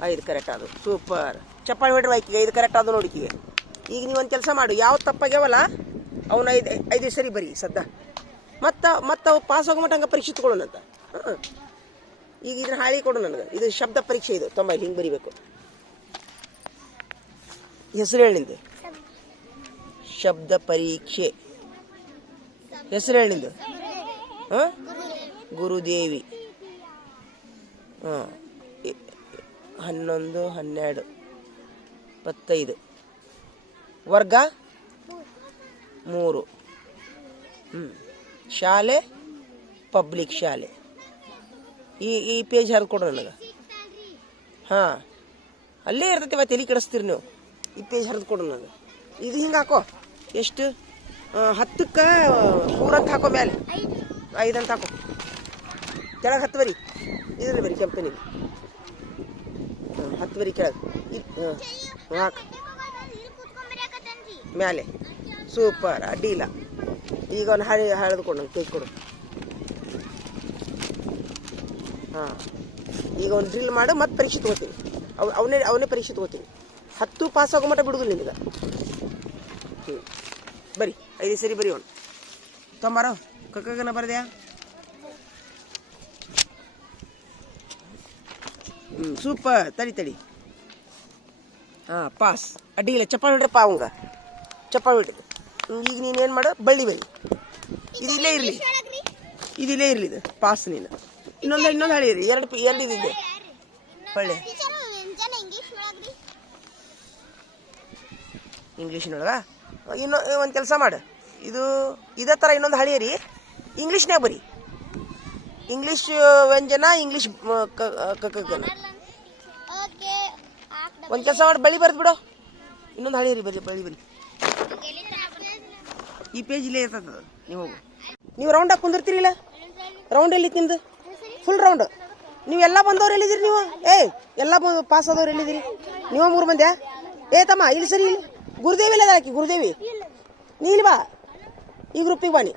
5 ಕರೆಕ್ಟ್ ಅದು. ಸೂಪರ್. ಚಪ್ಪಾಳಿ ಹೊಡ್ರಿ ಆಯ್ಕೆ. 5 ಕರೆಕ್ಟ್ ಅದು ನೋಡಿಕಿಗೆ. ಈಗ ನೀವೊಂದು ಕೆಲಸ ಮಾಡು, ಯಾವ ತಪ್ಪಾಗ್ಯಾವಲ್ಲ ಅವನ್ನ 5 ಸರಿ ಬರೀ ಸದ್ದ. ಮತ್ತು ಅವು ಪಾಸ್ ಆಗೋ ಮಟ್ಟ ಹಂಗೆ ಪರೀಕ್ಷೆ ತಗೊಳ್ಳೋಣಂತ. ಈಗ ಇದನ್ನ ಹಾಳಿ ಕೊಡು ನನಗೆ. ಇದು ಶಬ್ದ ಪರೀಕ್ಷೆ. ಇದು ತೊಂಬ ಹಿಂಗೆ ಬರಿಬೇಕು. ಹೆಸರು ಹೇಳಿ ನಿಂದು. ಶಬ್ದ ಪರೀಕ್ಷೆ. ಹೆಸರು ಹೇಳಿ ನಿಂದು. ಹಾಂ, ಗುರುದೇವಿ. 11, 12, 25. ವರ್ಗ 3. ಶಾಲೆ ಪಬ್ಲಿಕ್ ಶಾಲೆ. ಈ ಪೇಜ್ ಹರಿದು ಕೊಡ್ರಿ ನನಗೆ. ಹಾಂ, ಅಲ್ಲೇ ಇರ್ತೈತಿ. ತಲೆ ಕೆಡಿಸ್ತೀರಿ ನೀವು. ಈ ಪೇಜ್ ಹರಿದು ಕೊಡ್ರಿ ನನಗೆ. ಇದು ಹಿಂಗೆ ಹಾಕೋ. ಎಷ್ಟು? 10ಕ್ಕೆ 3 ಅಂತ ಹಾಕೋ. ಮೇಲೆ 5 ಅಂತ ಹಾಕೋ. ಕೆಳಗೆ 10 ಬರಿ. ಇದ್ರಲ್ಲಿ ಬರಿ ಕೆಂಪನಿಗೆ. 10 ಬರಿ ಕೆಳಗೆ. ಹಾಕ ಮೇಲೆ. ಸೂಪರ್. ಅಡ್ಡಿಲ್ಲ. ಈಗ ಒಂದು ಹರಿದುಕೊಡು ನಂಗೆ. ಪೇಜ್ ಕೊಡು. ಹಾಂ, ಈಗ ಒಂದು ಡ್ರಿಲ್ ಮಾಡು. ಮತ್ತೆ ಪರೀಕ್ಷೆ ತೊಗೋತೀನಿ. ಅವನೇ ಪರೀಕ್ಷೆ ತೊಗೋತೀನಿ. 10 ಪಾಸ್ ಆಗೋ ಮಟ್ಟ ಬಿಡುದು ನಿನಗೆ. ಬರಿ 5 ಸರಿ ಬರಿ. ಅವನು ತೊಂಬಾರೋ. ಕಕ್ಕಗನ ಬರದ್ಯಾ? ಸೂಪರ್. ತಡಿ. ಹಾಂ, ಪಾಸ್. ಅಡ್ಡಿಲ್ಲ. ಚಪ್ಪಾಳಿ ಹೊಡ್ರಪ್ಪ ಅವಂಗ. ಚಪ್ಪಾಳಿ ಹೊಡ್ರಿ. ಈಗ ನೀನೇನು ಮಾಡು? ಬಳ್ಳಿ ಬರಿ. ಇದಿಲ್ಲೇ ಇರಲಿ. ಇದು ಪಾಸ್. ನೀನು ಇನ್ನೊಂದು ಹೇಳಿರಿ. 2 ಇದಿದೆ. ಒಳ್ಳೆ ಇಂಗ್ಲೀಷ್ನೊಳಗ ಒಂದು ಕೆಲಸ ಮಾಡು. ಇದೇ ಥರ ಇನ್ನೊಂದು ಹಳಿಯರಿ. ಇಂಗ್ಲೀಷ್ನಾಗ ಬರಿ. ಇಂಗ್ಲೀಷ್ ವ್ಯಂಜನ, ಇಂಗ್ಲೀಷ್ ಕಕ್ಕನ. ಒಂದು ಕೆಲಸ ಮಾಡಿ, ಬಳಿ ಬರೆದು ಬಿಡು. ಇನ್ನೊಂದು ಹಳಿಯರಿ ಬಳಿ ಬರಿ. ಈ ಪೇಜ್ ಇಲ್ಲೇ ಇರ್ತದ. ನೀವು ರೌಂಡಾಗಿ ಕುಂದಿರ್ತೀರಿಲ್ಲ? ರೌಂಡ್ ಎಲ್ಲಿ ತಿಂದು? Full round. ನೀವೆಲ್ಲ ಬಂದವ್ರು ಎಲ್ಲಿದ್ದೀರಿ ನೀವು? ಎಲ್ಲ ಪಾಸ್ ಆದವ್ರು ಎಲ್ಲಿದ್ದೀರಿ ನೀವು? 3 ಮಂದ್ಯಾ? ತಮ್ಮ ಇಲ್ಲಿ ಸರಿ, ಇಲ್ಲಿ ಗುರುದೇವಿ ಇಲ್ಲ ಆಕಿ, ಗುರುದೇವಿ ನೀ ಇಲ್ಲಿ ಬಾ, ಈ ಗ್ರೂಪಿಗೆ ಬಾ, ನೀ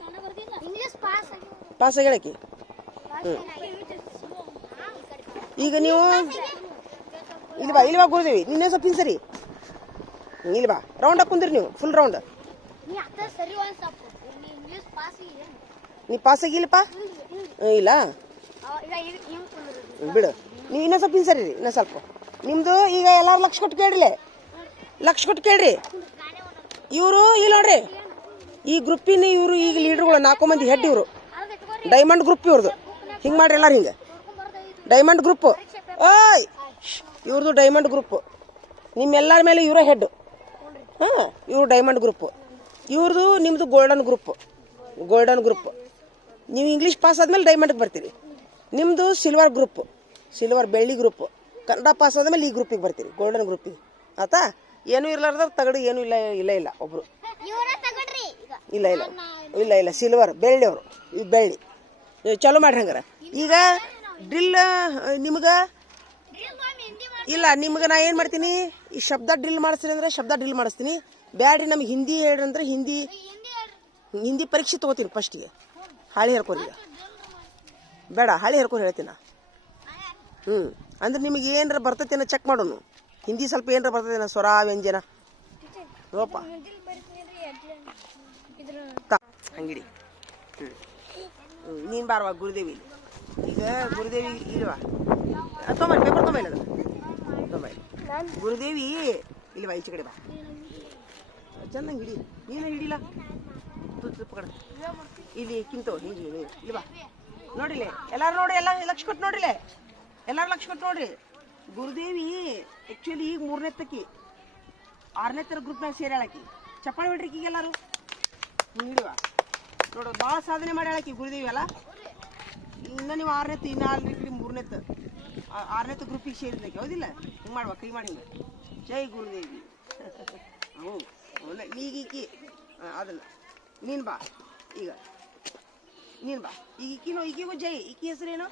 ಪಾಸ್ ಆಗ್ಯಾಳಕಿ. ಈಗ ನೀವು ಇಲ್ಲಿ ಬಾ ಗುರುದೇವಿ, ನಿನ್ನೆ ಸ್ವಲ್ಪ ಹಿಂಗೆ ಸರಿ, ಇಲ್ಲಿ ಬಾ, ರೌಂಡ್ ಹಾಕೊಂಡ್ರಿ ನೀವು, ಫುಲ್ ರೌಂಡ್. ನೀ ಪಾಸ್ ಆಗಿಲ್ಲಪ್ಪ? ಇಲ್ಲ ಬಿಡು, ನೀವು ಇನ್ನೂ ಸ್ವಲ್ಪ ಹಿಂಗೆ ಸರಿ, ಇನ್ನೂ ಸ್ವಲ್ಪ. ನಿಮ್ದು ಈಗ ಎಲ್ಲಾರು ಲಕ್ಷ ಕೊಟ್ಟು ಕೇಳ್ರಿ, ಲಕ್ಷ ಕೊಟ್ಟು ಕೇಳ್ರಿ. ಇವರು ಇಲ್ಲಿ ನೋಡ್ರಿ, ಈ ಗ್ರೂಪಿನ ಇವರು ಈಗ ಲೀಡರ್ಗಳು 4 ಮಂದಿ ಹೆಡ್. ಇವರು ಡೈಮಂಡ್ ಗ್ರೂಪ್, ಇವ್ರದ್ದು. ಹಿಂಗೆ ಮಾಡ್ರಿ ಎಲ್ಲಾರು, ಹಿಂಗೆ ಡೈಮಂಡ್ ಗ್ರೂಪ್. ಇವ್ರದ್ದು ಡೈಮಂಡ್ ಗ್ರೂಪ್, ನಿಮ್ಮೆಲ್ಲರ ಮೇಲೆ ಇವರ ಹೆಡ್. ಇವರು ಡೈಮಂಡ್ ಗ್ರೂಪ್. ಇವ್ರದ್ದು ನಿಮ್ಮದು ಗೋಲ್ಡನ್ ಗ್ರೂಪ್. ನೀವು ಇಂಗ್ಲೀಷ್ ಪಾಸ್ ಆದ್ಮೇಲೆ ಡೈಮಂಡ್ಗೆ ಬರ್ತೀರಿ. ನಿಮ್ಮದು ಸಿಲ್ವರ್ ಗ್ರೂಪ್, ಬೆಳ್ಳಿ ಗ್ರೂಪ್. ಕನ್ನಡ ಪಾಸ್ ಆದ್ಮೇಲೆ ಈ ಗ್ರೂಪಿಗೆ ಬರ್ತೀರಿ, ಗೋಲ್ಡನ್ ಗ್ರೂಪಿಗೆ. ಆತಾ? ಏನೂ ಇರ್ಲಾರ್ದ ತಗಡು, ಏನೂ ಇಲ್ಲ ಒಬ್ರು ಇಲ್ಲ ಸಿಲ್ವರ್, ಬೆಳ್ಳಿ ಅವರು. ಇವು ಬೆಳ್ಳಿ. ಚಲೋ ಮಾಡ್ರಿ ಹಂಗಾರ. ಈಗ ಡ್ರಿಲ್ ನಿಮ್ಗೆ ಇಲ್ಲ, ನಿಮ್ಗೆ ನಾ ಏನು ಮಾಡ್ತೀನಿ, ಈ ಶಬ್ದ ಡ್ರಿಲ್ ಮಾಡಿಸ್ತೀನಿ ಅಂದ್ರೆ ಶಬ್ದ ಡ್ರಿಲ್ ಮಾಡಿಸ್ತೀನಿ. ಬ್ಯಾಡ್ರಿ ನಮ್ಗೆ ಹಿಂದಿ ಹೇಳ್ರಿ ಅಂದ್ರೆ ಹಿಂದಿ ಪರೀಕ್ಷೆ ತೊಗೋತೀನಿ ಫಸ್ಟಿಗೆ. ಹಾಳಿ ಹೇಳ್ಕೊರಿ, ಈಗ ಬೇಡ, ಹಾಳಿ ಹೇಳ್ಕೊಂಡು ಹೇಳ್ತೀನಿ. ಅಂದ್ರೆ ನಿಮಗೆ ಏನರ ಬರ್ತೈತೇನೋ ಚೆಕ್ ಮಾಡೋನು. ಹಿಂದಿ ಸ್ವಲ್ಪ ಏನರ ಬರ್ತೈತೇನೋ, ಸ್ವರ ವ್ಯಂಜನ ನೋಪ ಹಂಗಿಡಿ. ನೀನು ಬಾರವಾ ಗುರುದೇವಿ. ಈಗ ಗುರುದೇವಿ ಇಲ್ವಾ? ತೊಂಬೈ ಪೇಪರ್ ತೊಂಬೈಲ ಗುರುದೇವಿ ಇಲ್ವಾ? ಈಚೆ ಕಡೆ ಬಾ, ಚೆನ್ನಾಗಿ ಹಿಡಿ. ನೀನು ಹಿಡಿಲ್ಲ, ಪಕಡ ಇಲ್ಲಿ ಕಿಂತ ಇಲ್ಲಿ ಬಾ. ನೋಡಿಲೆ ಎಲ್ಲಾರು ನೋಡಿ, ಎಲ್ಲ ಲಕ್ಷ ಕೊಟ್ಟು ನೋಡಿಲೆ, ಎಲ್ಲಾರು ಲಕ್ಷ ಕೊಟ್ಟು ನೋಡ್ರಿ. ಗುರುದೇವಿ ಆ್ಯಕ್ಚುಲಿ ಈಗ 3ನೇ ತಕ್ಕಿ 6ನೇ ತರ ಗ್ರೂಪ್ನಾಗ ಸೇರ್ಯಾಳಕಿ. ಚಪ್ಪಾಳೆ ಬಿಡ್ರಿ ಈಗ ಎಲ್ಲಾರು. ಹಿಡಿವಾ ನೋಡು, ಭಾಳ ಸಾಧನೆ ಮಾಡ್ಯಾಳಕಿ ಗುರುದೇವಿ ಅಲ್ಲ. ಇನ್ನು ನೀವು 6ನೇ, ಇನ್ನು 3ನೇ 6ನೇ ಗ್ರೂಪಿಗೆ ಸೇರಿದ್ದಕ್ಕೆ, ಹೌದಿಲ್ಲ? ಹಿಂಗೆ ಮಾಡುವ, ಕೈ ಮಾಡಿ ಹಿಂಗೆ, ಜೈ ಗುರುದೇವಿ. ಈಗೀಕಿ ಅದಲ್ಲ, ನೀನು ಬಾ ಈಗ, ನೀನು ಬಾ ಈಗ. ಈಗಿಗೂ ಜೈ. ಈಕಿ ಹೆಸರೇನು?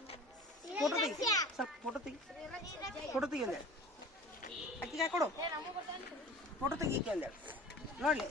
ಫೋಟೋ ತೆಗಿ, ಸ್ವಲ್ಪ ಫೋಟೋ ತೆಗಿ ಒಂದೇಳು. ಅಕ್ಕಿಗೆ ಕೊಡು, ಫೋಟೋ ತೆಗಿ ಈಕೆ ಒಂದೇಳು ನೋಡ್ಲಿ.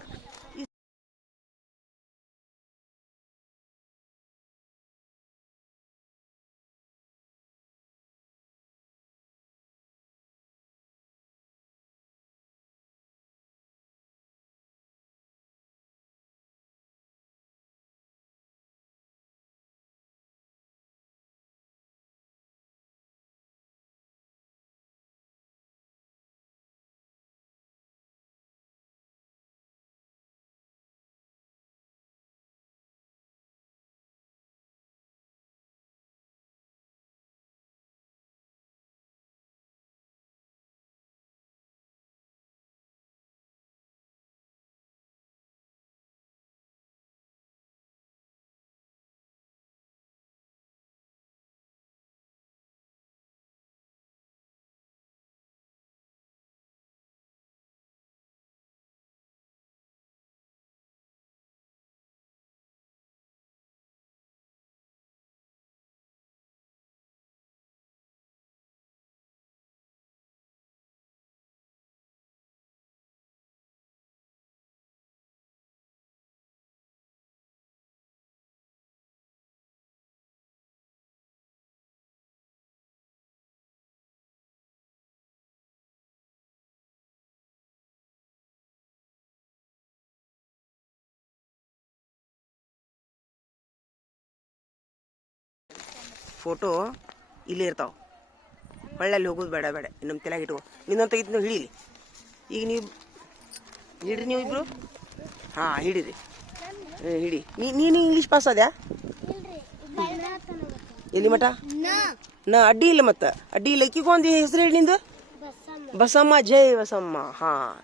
ಫೋಟೋ ಇಲ್ಲೇ ಇರ್ತಾವೆ, ಹೊಳ್ಳಲ್ಲಿ ಹೋಗೋದು ಬೇಡ ನಮ್ಮ ತಲೆಗೆ ಇಟ್ಕೊ. ನಿನ್ನೊಂದು ತೆಗಿತು ಹಿಡೀಲಿ. ಈಗ ನೀವು ಹಿಡ್ರಿ, ನೀವು ಇಬ್ರು. ಹಿಡೀರಿ, ಹಿಡಿ. ನೀನು ಇಂಗ್ಲೀಷ್ ಪಾಸ್ ಆದ್ಯಾ? ಎಲ್ಲಿ ಮಠ? ಅಡ್ಡಿ ಇಲ್ಲ, ಮತ್ತೆ ಅಡ್ಡಿ ಇಲ್ಲ. ಈಕಿಗೂ ಒಂದು ಹೆಸರು ಹೇಳಿ ನಿಂದು? ಬಸಮ್ಮ, ಜೈ ಬಸಮ್ಮ.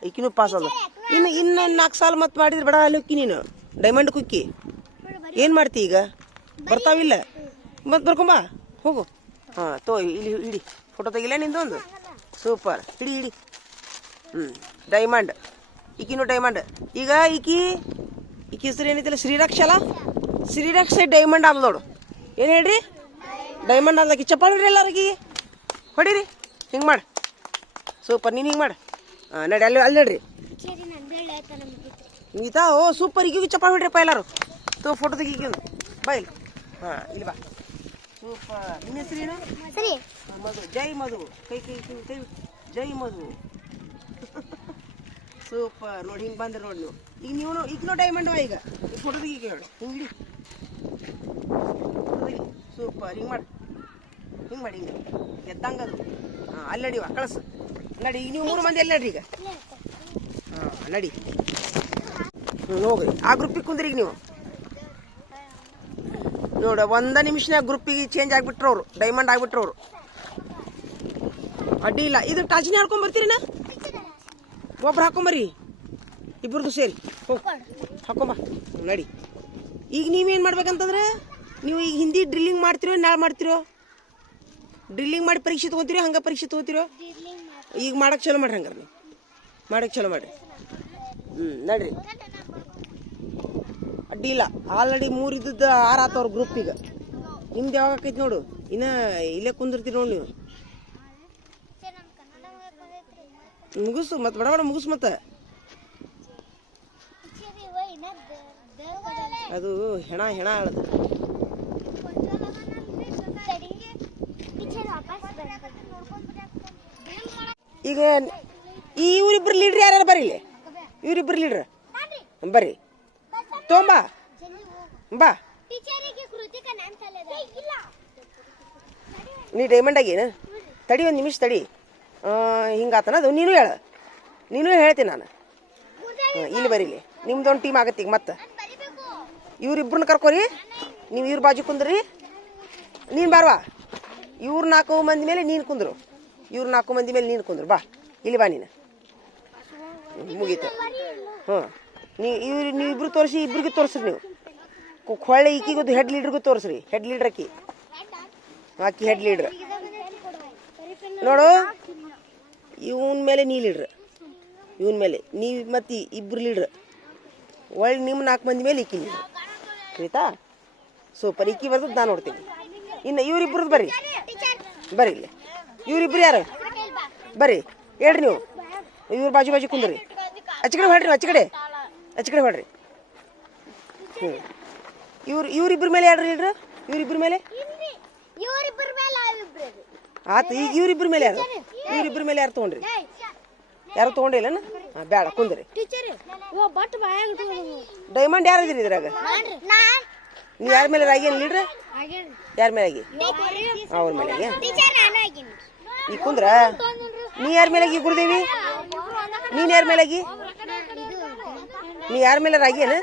ಈಕಿನೂ ಪಾಸ್ ಅದ. ಇನ್ನು 4 ಸಾಲ ಮತ್ತೆ ಮಾಡಿದ್ರೆ ಬೇಡ. ಅಲ್ಲಿ ಹೊಕ್ಕಿ ನೀನು ಡೈಮಂಡ್ ಕುಕ್ಕಿ. ಏನು ಮಾಡ್ತಿ ಈಗ? ಬರ್ತಾವಿಲ್ಲ ಮತ್ತೆ ಬರ್ಕೊಂಬ, ಹೋಗು. ಇಲ್ಲಿ ಹಿಡಿ, ಫೋಟೋ ತೆಗಿಲ್ಲ ನಿಂದೊಂದು. ಸೂಪರ್, ಹಿಡಿ. ಡೈಮಂಡ್, ಈಕಿನೂ ಡೈಮಂಡ್. ಈಗ ಈಕಿ ಹೆಸರು ಏನೈತಿಲ್ಲ, ಶ್ರೀರಕ್ಷ ಅಲ್ಲ? ಶ್ರೀರಕ್ಷ ಡೈಮಂಡ್ ಆದ ನೋಡು. ಏನು ಹೇಳ್ರಿ? ಡೈಮಂಡ್ ಆದಾಕಿ ಚಪ್ಪಾಳಿ ಹೊಡ್ರಿ ಎಲ್ಲರಿಗೆ ಹೊಡೀರಿ ಹಿಂಗೆ ಮಾಡಿ ಸೂಪರ್ ನೀನು ಹಿಂಗೆ ಮಾಡಿ ಹಾಂ ನಡಿ ಅಲ್ಲಿ ನಡ್ರಿ ಗೀತಾ ಓ ಸೂಪರ್ ಈಗಿಗೂ ಚಪ್ಪಾಳಿ ಹೊಡ್ರಿಪ್ಪ ಎಲ್ಲರೂ ಫೋಟೋ ತೆಗೀಗ ಬಾ ಇಲ್ಲಿ ಹಾಂ ಇಲ್ಲಿ ಬಾ ಸೂಪರ್ ನಿಮ್ಮ ಹೆಸರೇನು ಮಧು ಜೈ ಮಧು ಕೈ ಜೈ ಮಧು ಸೂಪರ್ ನೋಡಿ ಹಿಂಗೆ ಬಂದ್ರೆ ನೋಡಿ ನೀವು ಈಗ ನೀವು ಡೈಮಂಡ್ ಈಗ ಫೋಟೋ ತೆಗೀಗ ಹೇಳಿ ಹಿಂಗೆ ಸೂಪರ್ ಹಿಂಗೆ ಮಾಡಿ ಹಿಂಗೆ ಗೆದ್ದಂಗೆ ಅದು ಹಾಂ ಅಲ್ಲಿ ನಡಿವ ಕಳಸು ನಡಿ ಈಗ ನೀವು 3 ಮಂದಿ ಎಲ್ಲಿ ನಡ್ರಿ ಈಗ ಹಾಂ ನಡಿ ಹೋಗ್ರಿ ಆ ಗ್ರೂಪಿಗೆ ಕುಂದ್ರಿ ಈಗ ನೀವು ನೋಡ 1 ನಿಮಿಷನಾಗ ಗ್ರೂಪಿಗೆ ಚೇಂಜ್ ಆಗಿಬಿಟ್ರು ಅವರು ಡೈಮಂಡ್ ಆಗಿಬಿಟ್ರು ಅವರು ಅಡ್ಡಿ ಇಲ್ಲ ಇದು ಟಾಚಿನ ಹಾಡ್ಕೊಂಬರ್ತೀರಿನ ಒಬ್ರು ಹಾಕೊಂಬರ್ರಿ ಇಬ್ಬರದು ಸೇರಿ ಹೋಗಿ ಹಾಕೊಂಬ ನಡಿ ಈಗ ನೀವೇನು ಮಾಡ್ಬೇಕಂತಂದ್ರೆ ನೀವು ಈಗ ಹಿಂದಿ ಡ್ರಿಲ್ಲಿಂಗ್ ಮಾಡ್ತಿರೋ ನಾಳೆ ಮಾಡ್ತಿರೋ ಡ್ರಿಲ್ಲಿಂಗ್ ಮಾಡಿ ಪರೀಕ್ಷೆ ತೊಗೊತೀರೋ ಹಂಗೆ ಪರೀಕ್ಷೆ ತೊಗೋತಿರೋ ಈಗ ಮಾಡಕ್ಕೆ ಚಲೋ ಮಾಡ್ರಿ ಹಂಗಾರೆ ನೀವು ಮಾಡಕ್ಕೆ ಚಲೋ ಮಾಡಿರಿ ನಡ್ರಿ ಅಡ್ಡಿ ಇಲ್ಲ ಆಲ್ರೆಡಿ 3 ಇದ್ದದ್ದು 6 ಆತವ್ರ ಗ್ರೂಪಿಗೆ ನಿಮ್ದು ಯಾವಾಗ ಆಕೈತಿ ನೋಡು ಇನ್ನು ಇಲ್ಲೇ ಕುಂದಿರ್ತೀರಿ ನೋಡಿ ನೀವು ಮುಗಿಸು ಮತ್ತೆ ಬಡ ಮುಗಿಸು ಮತ್ತೆ ಅದು ಹೆಣ ಹೇಳದು ಈಗ ಇವ್ರಿಬ್ರು ಲೀಡ್ರ್ ಯಾರು ಬರ್ರಿ ಇಲ್ಲಿ ಇವ್ರಿಬ್ರು ಲೀಡ್ರ್ ಬರ್ರಿ ತೊಂಬಾ ಬಾ ನೀ ಡೈಮಂಡ್ ಆಗೇನು ತಡಿ 1 ನಿಮಿಷ ತಡಿ ಹಿಂಗಾತನ ಅದು ನೀನು ಹೇಳ್ತೀನಿ ನಾನು ಇಲ್ಲಿ ಬರೀಲಿ ನಿಮ್ದೊಂದು ಟೀಮ್ ಆಗತ್ತೆ ಈಗ ಮತ್ತೆ ಇವ್ರಿಬ್ರನ್ನ ಕರ್ಕೋರಿ ನೀವು ಇವ್ರ ಬಾಜು ಕುಂದ್ರಿ ನೀನು ಬಾರ್ವಾ ಇವ್ರು 4 ಮಂದಿ ಮೇಲೆ ನೀನು ಕುಂದ್ರು ಇವ್ರು 4 ಮಂದಿ ಮೇಲೆ ನೀನು ಕುಂದ್ರು ಬಾ ಇಲ್ಲಿ ಬಾ ನೀನು ಮುಗೀತು ನೀವಿಬ್ರು ತೋರಿಸಿ ಇಬ್ರಿಗೆ ತೋರಿಸ್ರಿ ನೀವು ಹೊಳ್ಳೆ ಈಕಿಗೂ ಹೆಡ್ ಲೀಡ್ರಿಗೂ ತೋರಿಸ್ರಿ ಹೆಡ್ ಲೀಡ್ರ್ ಆಕಿ ಹೆಡ್ ಲೀಡ್ರ್ ನೋಡು ಇವನ ಮೇಲೆ ನೀ ಲೀಡ್ರ್ ಇವನ ಮೇಲೆ ನೀವು ಮತ್ತೆ ಇಬ್ರು ಲೀಡ್ರ್ ಒಳ್ಳೆ ನಿಮ್ಮ 4 ಮಂದಿ ಮೇಲೆ ಈಕಿ ಲೀಡ್ರ್ ಆಯ್ತಾ ಸೂಪರ್ ಈಕಿ ಬರ್ತದೆ ನಾನು ನೋಡ್ತೀನಿ ಇನ್ನು ಇವ್ರಿಬ್ರದ್ದು ಬರ್ರಿ ಇಲ್ಲಿ ಇವ್ರಿಬ್ರು ಯಾರು ಬರ್ರಿ ಹೇಳ್ರಿ ನೀವು ಇವ್ರ ಬಾಜು ಕುಂದ್ರಿ ಅಚ್ಚಕಡೆ ಹೊಡ್ರಿ ಇವ್ರಿಬ್ರ ಮೇಲೆ ಯಾರು ಲೀಡ್ರ್ ಇವ್ರಿಬ್ರ ಮೇಲೆ ಆತು ಈಗ ಇವ್ರಿಬ್ರ ಮೇಲೆ ಯಾರು ತೊಗೊಂಡ್ರಿ ಯಾರು ತೊಗೊಂಡಿಲ್ಲನ ಬೇಡ ಕುಂದ್ರಿ ಡೈಮಂಡ್ ಯಾರು ಇದ್ರಿ ಇದ್ರಾಗ ನೀವು ಯಾರ ಮೇಲೆ ಆಗೇನು ಲೀಡ್ರ್ ಯಾರ ಮೇಲೆ ಆಗಿ ಅವ್ರ ಮೇಲೆ ಆಗಿ ಈ ಕುಂದ್ರ ನೀ ಯಾರ ಮೇಲೆ ಆಗಿ ಗುರುದೇವಿ ನೀನು ಯಾರ ಮೇಲೆ ಆಗಿ ನೀ ಯಾರ ಮೇಲೆ ಆಗೇನು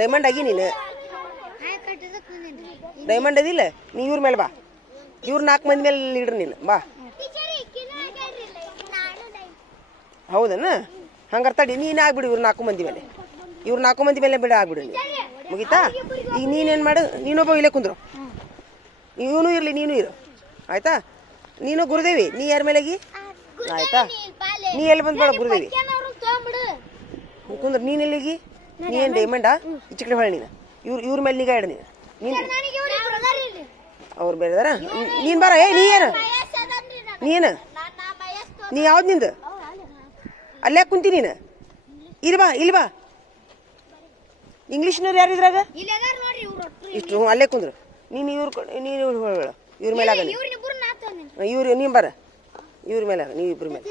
ಡೈಮಂಡ್ ಆಗಿ ನೀನು ಡೈಮಂಡ್ ಅದಿಲ್ಲ ನೀ ಇವ್ರ ಮೇಲೆ ಬಾ ಇವ್ರ 4 ಮಂದಿ ಮೇಲೆ ಲೀಡ್ರ್ ನೀನು ಬಾ ಹೌದನ ಹಂಗಾರೆ ತಡಿ ನೀನು ಆಗ್ಬಿಡು ಇವ್ರು 4 ಮಂದಿ ಮೇಲೆ ಇವ್ರು 4 ಮಂದಿ ಮೇಲೆ ಬಿಡ ಆಗ್ಬಿಡು ನೀನು ಮುಗೀತಾ ಈಗ ನೀನೇನು ಮಾಡು ನೀನೊಬ್ಬ ಇಲ್ಲೇ ಕುಂದ್ರು ಇವನು ಇರಲಿ ನೀನು ಇರು ಆಯ್ತಾ ನೀನು ಗುರುದೇವಿ ನೀ ಯಾರ ಮೇಲಾಗಿ ಆಯ್ತಾ ನೀ ಎಲ್ಲಿ ಬಂದ್ಬೇಡ ಗುರುದೇವಿ ಕುಂದ್ರ ನೀನು ಎಲ್ಲಿಗಿ ನೀ ಏನು ಡೈಮಂಡಾ ಈಚೆ ಹೊಳೆ ನೀನು ಇವ್ರ ಮೇಲೆ ನಿಗಾ ಇಡ ನೀನು ಅವ್ರು ಬೇರೆದಾರ ನೀನು ಬಾರ ನೀನು ನೀ ಯಾವ್ದು ನಿಂದು ಅಲ್ಲೇ ಕುಂತಿ ನೀನು ಇಲ್ಲಿ ಬಾ ಇಂಗ್ಲೀಷ್ನವ್ರು ಯಾರು ಇದ್ರಾಗ ಇಷ್ಟು ಅಲ್ಲೇ ಕುಂದ್ರು ನೀನು ಇವ್ರ ಮೇಲೆ ಆಗ ನೀನು ಬರ ಇವ್ರ ಮೇಲೆ ಆಗ ನೀವು ಇಬ್ರ ಮೇಲೆ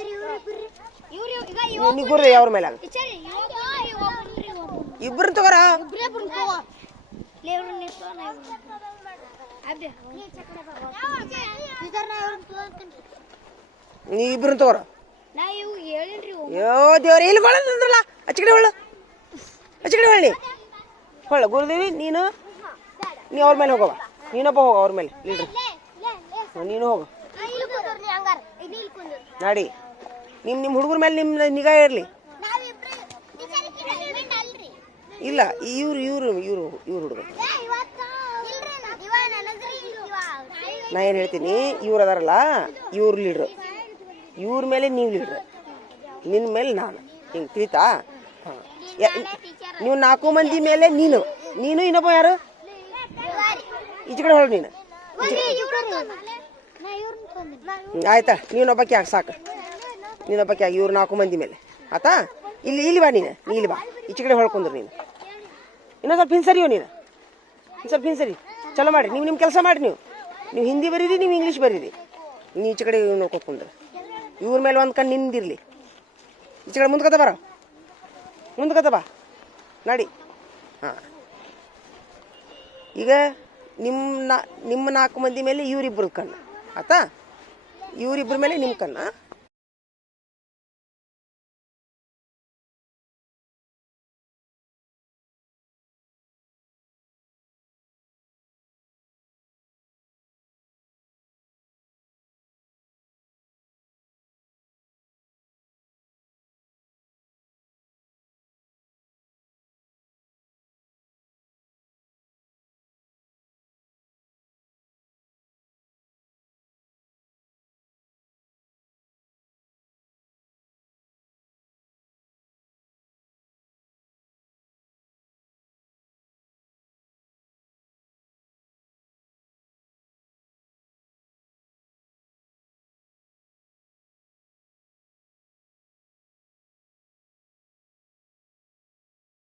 ನೀವು ಗುರು ಅವ್ರ ಮೇಲೆ ಆಗ ಇಬ್ರನ್ನ ತಗೋರ ನೀ ಇಬ್ರನ್ನ ತಗೋರ ಯೋ ದೇವ್ರ ಇಲ್ಲಿ ಹೊಳಲ್ಲ ಅಚ್ಚಕಡೆ ಹೊಳ್ಳಿ ಗುರುದೇವಿ ನೀನು ಅವ್ರ ಮೇಲೆ ಹೋಗವ ನೀನೊಬ್ಬ ಹೋಗ ಅವ್ರ ಮೇಲೆ ಲೀಡ್ರ್ ನೀನು ಹೋಗು ನಾಡಿ ನಿಮ್ಮ ಹುಡುಗರ ಮೇಲೆ ನಿಮ್ಮ ನಿಗಾ ಇರಲಿ ಇಲ್ಲ ಇವ್ರು ಹುಡುಗರು ನಾ ಏನು ಹೇಳ್ತೀನಿ ಇವ್ರು ಅದಾರಲ್ಲ ಇವ್ರು ಲೀಡ್ರು ಇವ್ರ ಮೇಲೆ ನೀವು ಲೀಡ್ರ್ ನಿನ್ನ ಮೇಲೆ ನಾನು ಹಿಂಗೆ ತಿಳಿತಾ ಹಾಂ ನೀವು 4 ಮಂದಿ ಮೇಲೆ ನೀನು ಇನ್ನೊಬ್ಬ ಯಾರು ಈಚೆ ಕಡೆ ಹೊಳ ನೀನು ಆಯ್ತಾ ನೀನೊಬ್ಬಕ್ಕೆ ಯಾಕೆ ಸಾಕು, ನೀನೊಬ್ಬಕ್ಕೆ ಯಾಕೆ ಇವ್ರು 4 ಮಂದಿ ಮೇಲೆ ಆತಾ. ಇಲ್ಲಿ ಬಾ ನೀನು, ಇಲ್ಲಿ ಬಾ, ಈಚೆ ಕಡೆ ಹೊಳ್ಕೊಂಡ್ರು ನೀನು. ಇನ್ನೊಂದು ಸ್ವಲ್ಪ ಹಿಂಸರಿಯೋ ನೀನು, ಸ್ವಲ್ಪ ಹಿಂಸರಿ. ಚಲೋ ಮಾಡಿ, ನೀವು ನಿಮ್ಮ ಕೆಲಸ ಮಾಡಿ. ನೀವು ಹಿಂದಿ ಬರೀರಿ, ನೀವು ಇಂಗ್ಲೀಷ್ ಬರೀರಿ. ನೀವು ಈಚೆ ಕಡೆ ನೋಡ್ಕೊಂಡ್ರೆ ಇವ್ರ ಮೇಲೆ ಒಂದು ಕಣ್ಣು ನಿಂದಿರಲಿ. ಈಚೆ ಕಡೆ ಮುಂದ್ಕತ ಬರ, ಮುಂದ್ಕತ ಬಾ ನಡಿ. ಹಾಂ, ಈಗ ನಿಮ್ಮ 4 ಮಂದಿ ಮೇಲೆ ಇವರಿಬ್ಬರು ಕಣ್ಣು ಆತಾ, ಇವರಿಬ್ಬರ ಮೇಲೆ ನಿಮ್ಮ ಕಣ್ಣು.